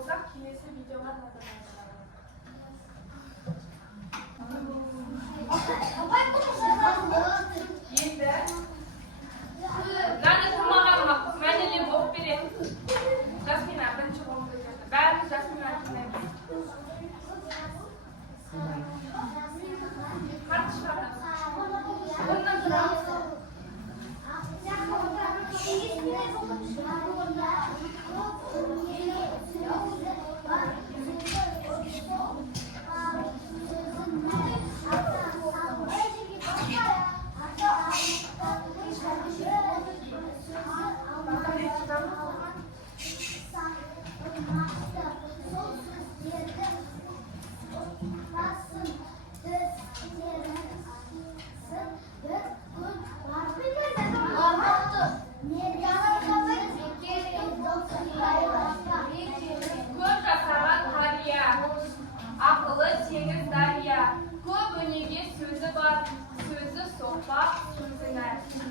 болсақ, келесі видеоға назар аударайық. Енді мынаны тұрмағаныма мәнерлеп оқып береді. Жасмина бірінші болып кетеді. Бәріміз Жасминаны тыңдаймыз. Қарты шығарады. Онdan тұрамыз.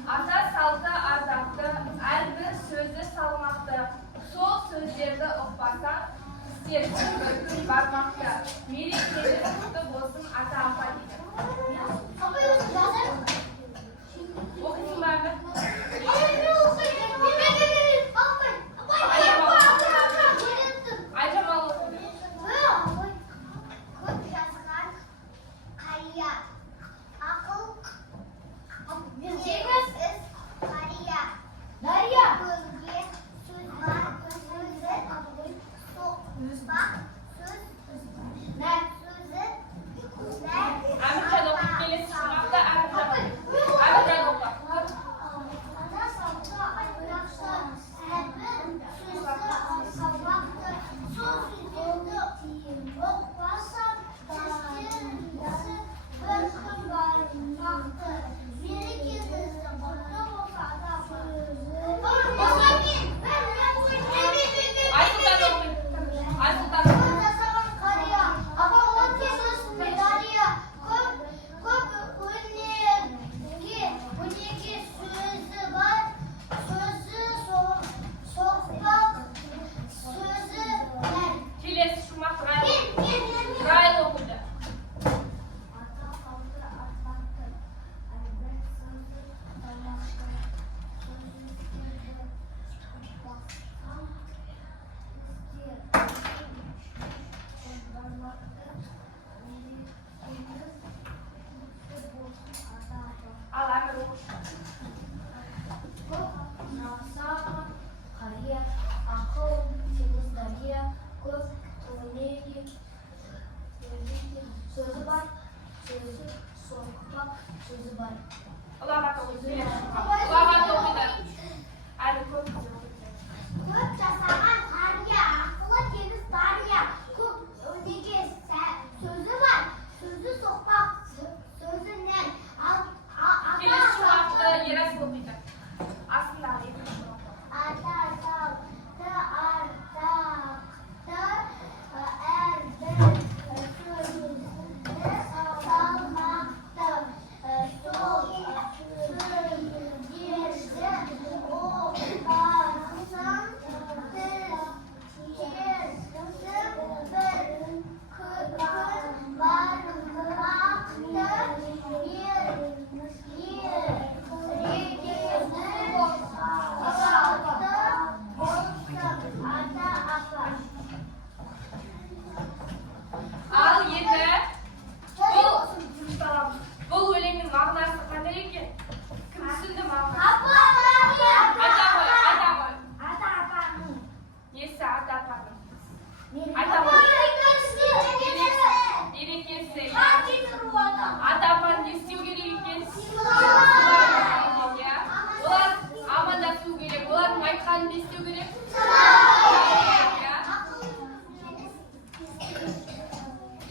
Ата салты ардақты, әрбір сөзі салмақты. Сол сөздерді ұқпасаң, істерсің бір күн бармақты. Мерекелі құтты болсын ата-апа дейді. Оқисың ба әмір? Айжамал оқиды. Көп жазған қария. Ақыл Дарья. Көзге сөз бар, сөзі соқпақ, сөз нәр сөзі нәр. Әміржан оқып келесі сұрақта Әміржан оқы. Ата салты аяқты, әрбір сөзі салмақты. Сол сөздерді ұқпасаң, істерсің бір күн бармақты. Мерекелі құтты болсын ата-апа. Айсұлтан Жасаған қария, апалар тезісін дария. Көп өнеге сөзі бар, сөзі соқпақ, сөзі нәр. келесі шумақ Райл оқиды. Ата салты ардақты, әрбір сөзі салмақты. Сөздерді ұқпасаң, Ал Әмір оқышы. Көп жасаған қария, ақыл теңіз дария. Көп өнеге сөзі бар, сөзі соқпақ, сөзі бар. Ұлағат оқиды. Ұлағат оқиды. Әлі көп оқиды. Көп жасаған қария, ақылы теңіз дария. Көп өнеге сөзі бар, сөзі соқпақ, сөзі нәр. Келесі шумақты Ерас оқиды. Астындағы екінші шумақты. Ата салты ардақты, әрбір сөзі салмақты. Сол сөздерді ұқпасаң, істерсің бір күн Ал енді бұл өлеңнің мағынасы қандай екен? Кім түсінді мағынасын? Айта ғой. Ата-апаның. Несі ата-апаның? Берекесі. Ата-апаны не істеу керек екен? Олар амандасу керек. Олардың айтқанын не істеу керек?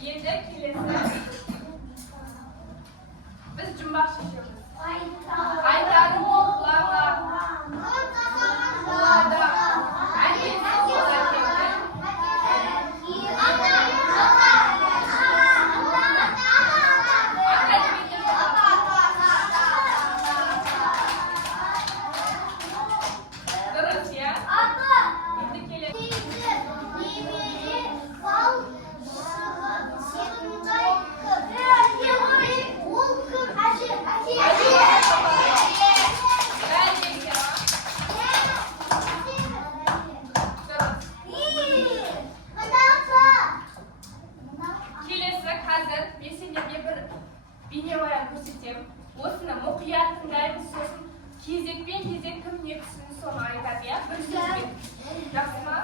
Енді келесі. Біз жұмбақ шешеміз. Айтарым құлағы. Оларда әкесі олар келді. Дұрыс, иә? Енді екісінің соңы айтады, иә? Бір сөзбен. Жақсы ма?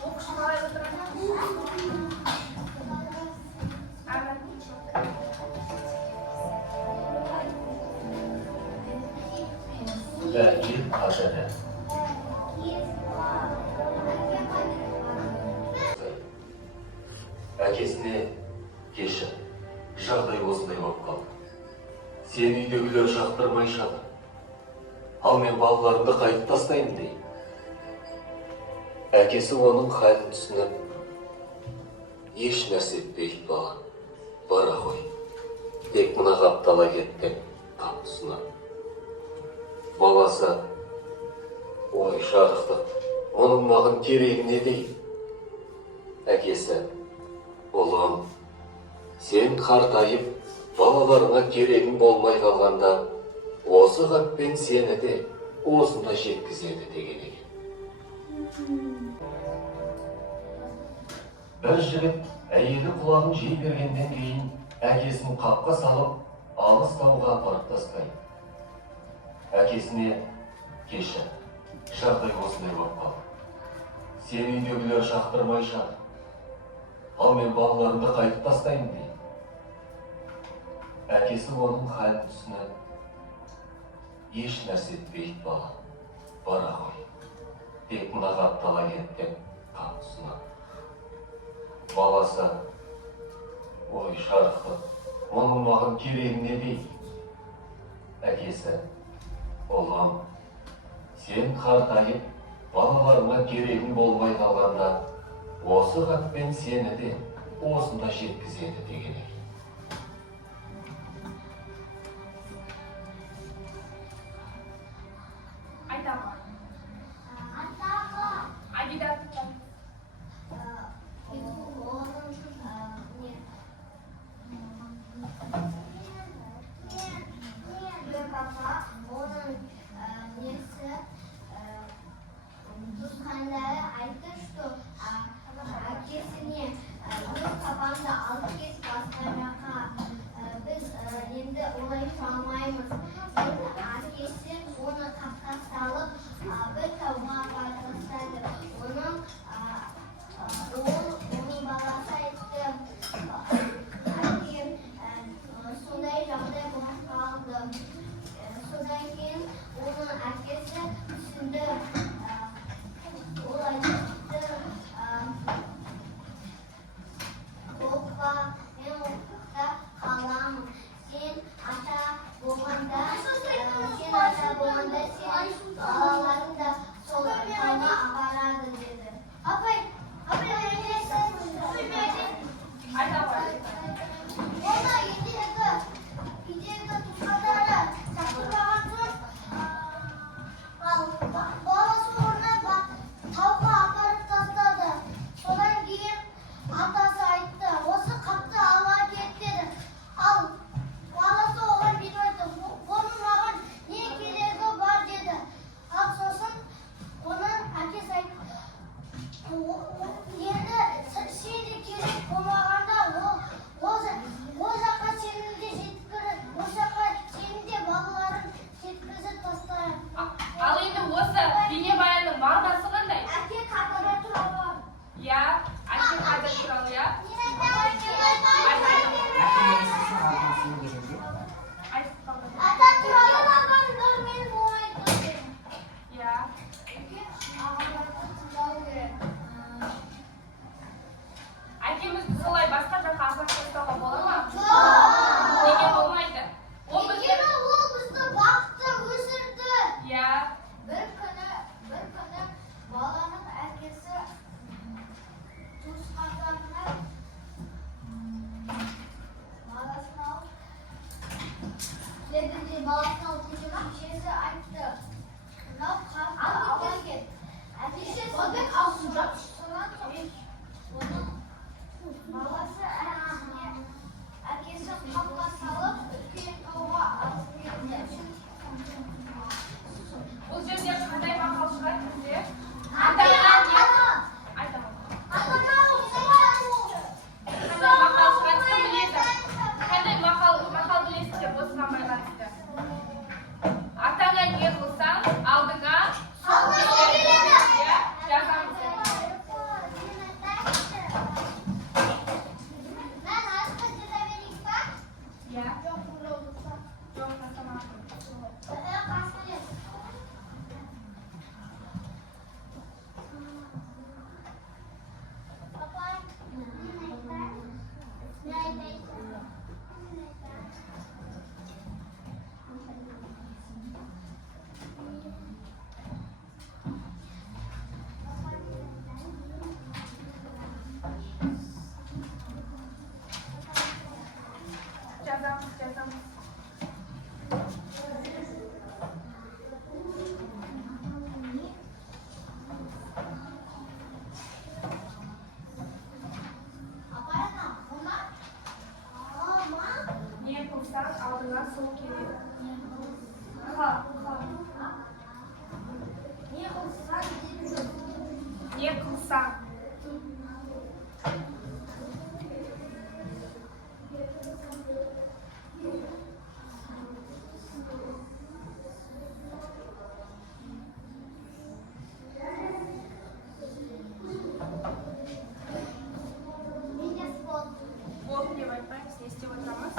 Оқышы қалай отырады? Ve ilk adede. Әкесіне кешір, жағдай осындай болып қалды. Сен үйдегілер жақтырмай жатыр. Ал мен балаларымды қайтып тастаймын дейді. Әкесі оның халін түсініп, еш нәрсе етпейді балам, бара ғой. Тек мына қаптала кетпек тап тұсына. Баласы, ой жарықтық, оның маған керегі не дейді? Әкесі, ұлым, сен қартайып, балаларыңа керегің болмай қалғанда, осы қаппен сені де осында жеткізеді деген екен. Бір жігіт әйелі құлағын жей бергеннен кейін әкесін қапқа салып, алыс тауға апарып тастайды. Әкесіне кешір, жағдай осындай болып қалды. Сен үйдегілер жақтырмай жатыр. Ал мен балаларымды қайтып тастаймын дейді. Әкесі оның халін түсініп, еш нәрсе етпейді балам, бара ғой. Тек мына қаптала кетпек тап тұсына. Баласы, ой жарықтық, оның маған керегі не дейді? Әкесі, ұлым, сен қартайып, балаларыңа керегің болмай қалғанда, осы қаппен сені де осында жеткізеді деген екен. Айтамын. Айдида. Al sosa Не қылсаң. Болып деп айтпаймыз, не істеп отырамыз?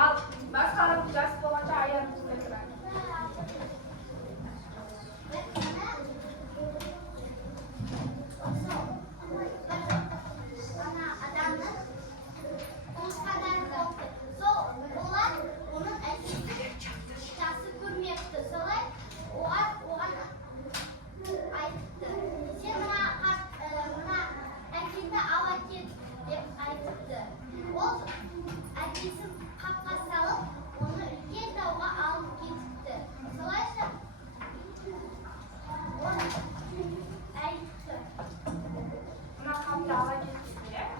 Ал басқаның жас болғанша аяғын ұстай тұрады. Мына қапты ала кетті, иә?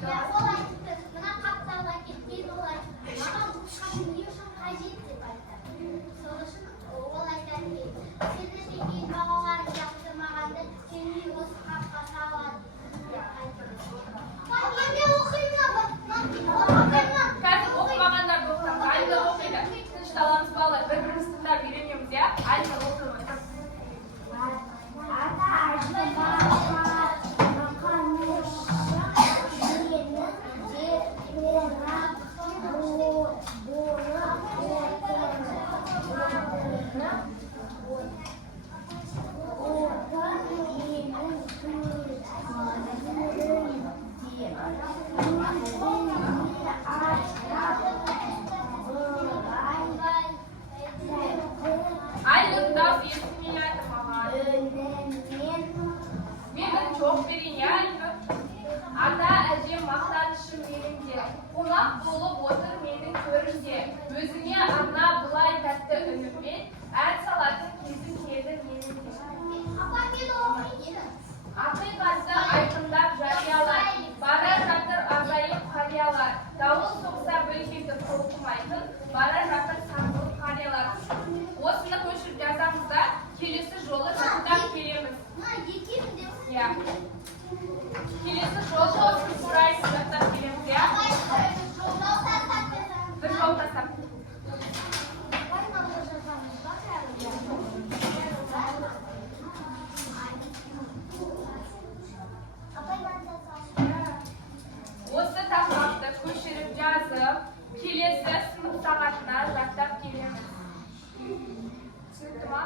Қазір оқымағандар оқытамыз, Айнұр оқиды. Тынышталамыз балалар, бір-бірімізді тыңдап үйренеміз, иә? Айнұр оқиды. Айнұр дауыс естімей айтыр маған. Мен жоқ берейін, иә Айнұр? Ата әжем мақтанышым меніңде, қонақ болып отыр менің төрімде. Өзіңе арна бұлай тәтті үніммен, ән салатын кезім келді менің де. Ақиқатты айқындап жариялар, бара жатыр азайып қариялар. Дауыл соқса бөлкекті толқымайтын, бара жатыр саңғылық қариялар. Осыны көшіріп жазамыз да, келесі жолы жаттап келеміз. Иә. Келесі жолы осыны сұрайсыз, жаттап келеміз, иә? Бір жол тастап. Осы тақырыпты көшіріп жазып, келесі сынып сағатына жаттап келеміз. Түсінікті ма?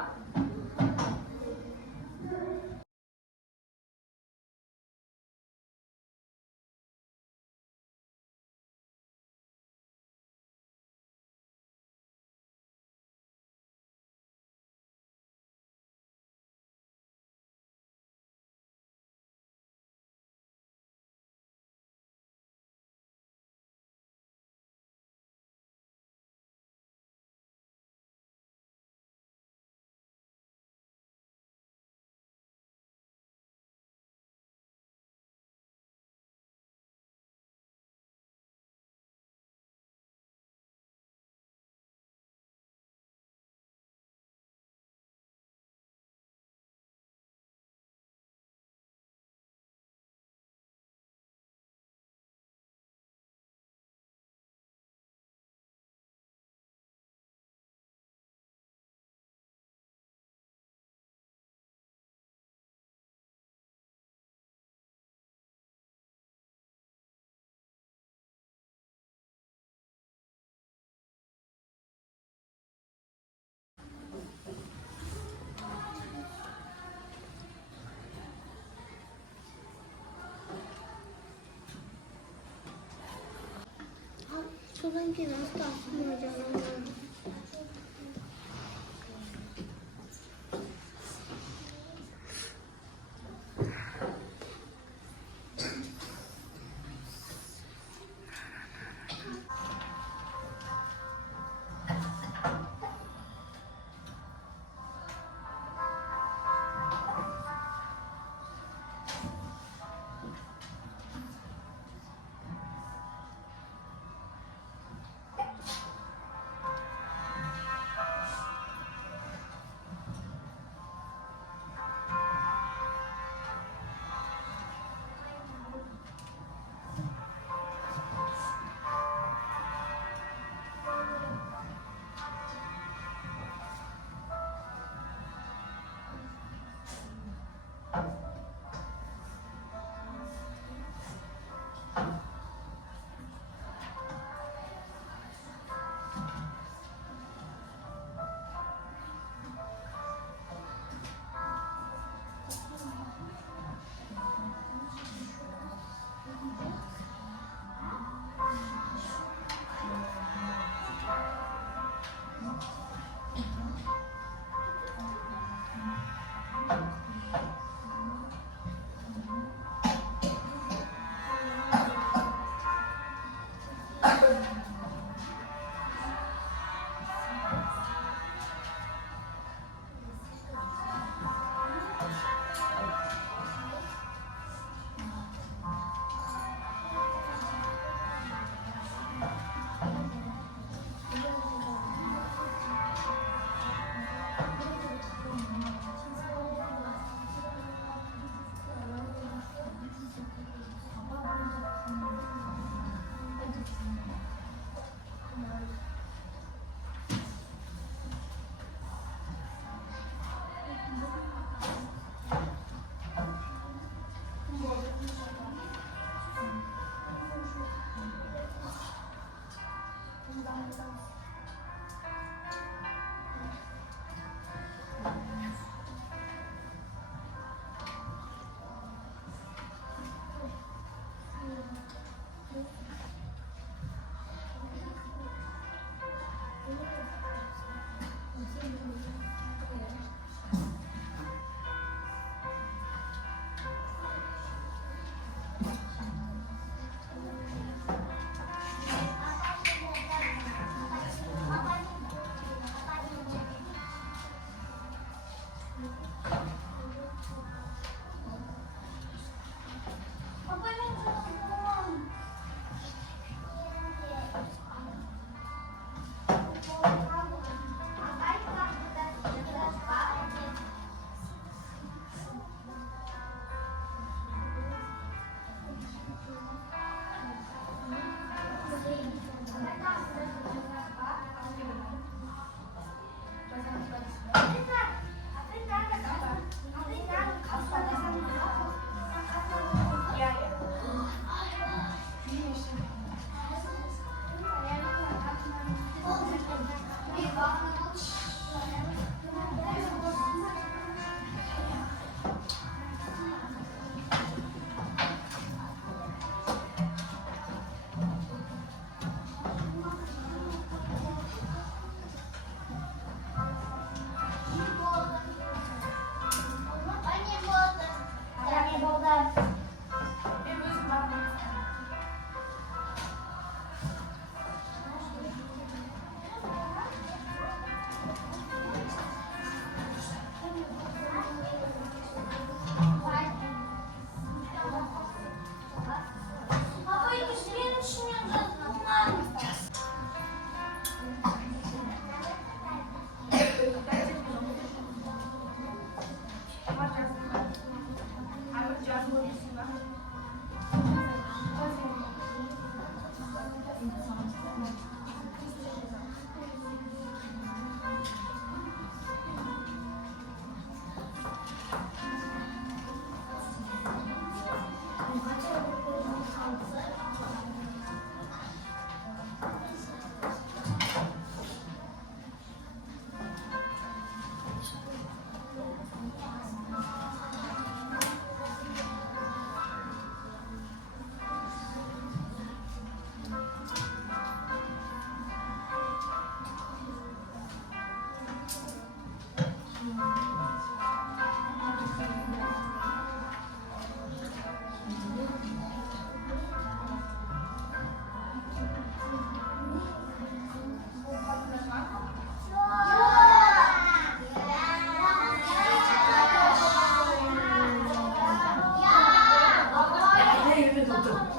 Sodan ki nasıl aslında canım?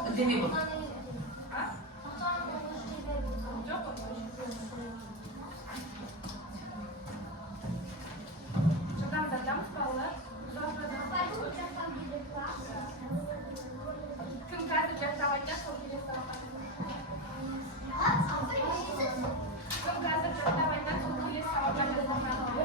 Үндемей бол. Жылдамдатамыз балалар. Кім қазір жаттап айтады, сол келесі сабаққа. Кім қазір жаттап айтады, сол келесі сабаққа жазылмайды.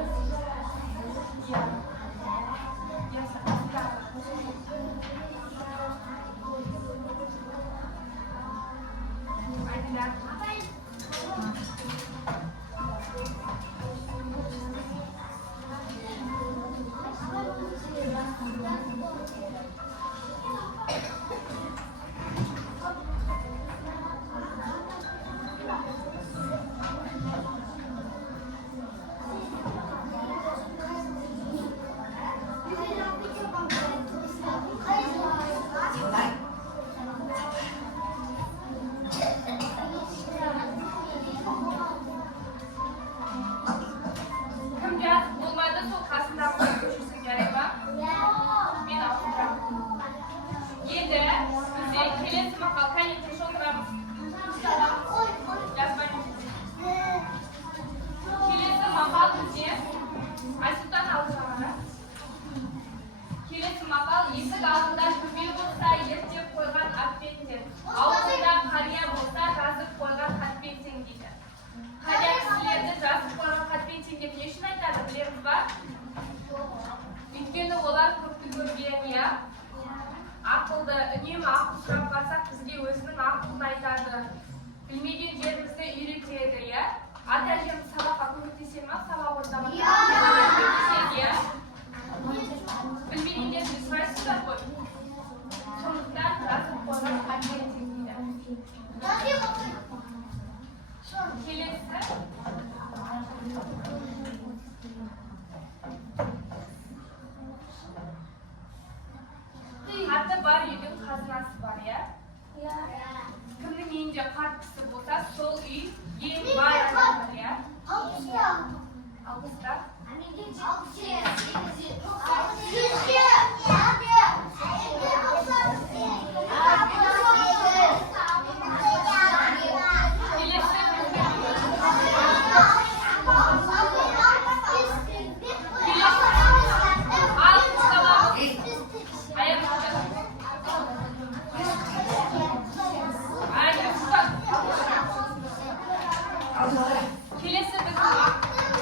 Кім жазып болмады, сол қасындағы көшірсін керек па? Мен алып енді бізде келесі мақал, кәне тыныш отырамыз. Келесі мақал бізде Айсұлтан алып жағара. Келесі мақал, есік алдында төбе болса, ерттеп қойған атпен тең. Аузында қария болса, жазып қойған хатпен тең дейді. Қария кісілерді жазып қойған хатпен тең деп не үшін айтады, білеміз ба? Өйткені олар көпті көрген, иә? Ақылды, үнемі ақыл сұрап барсақ, бізге өзінің ақылын айтады. Білмеген жерімізді үйретеді, иә? Ата әжеміз сабаққа көмектесе ме? Сабақ орындамақ. Көмектеседі, иә? Білмегендерді сұрайсыздар ғой. Сондықтан жазып қойған хатпен тең дейді. Келесі. Хаты бар үйдің қазынасы бар, иә? Кімнің үйінде қарт кісі болса, сол үй ең бай адамдар, иә? Алпыста. Келесі біздің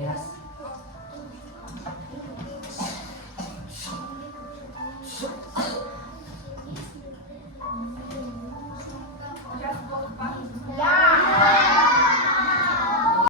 Yes.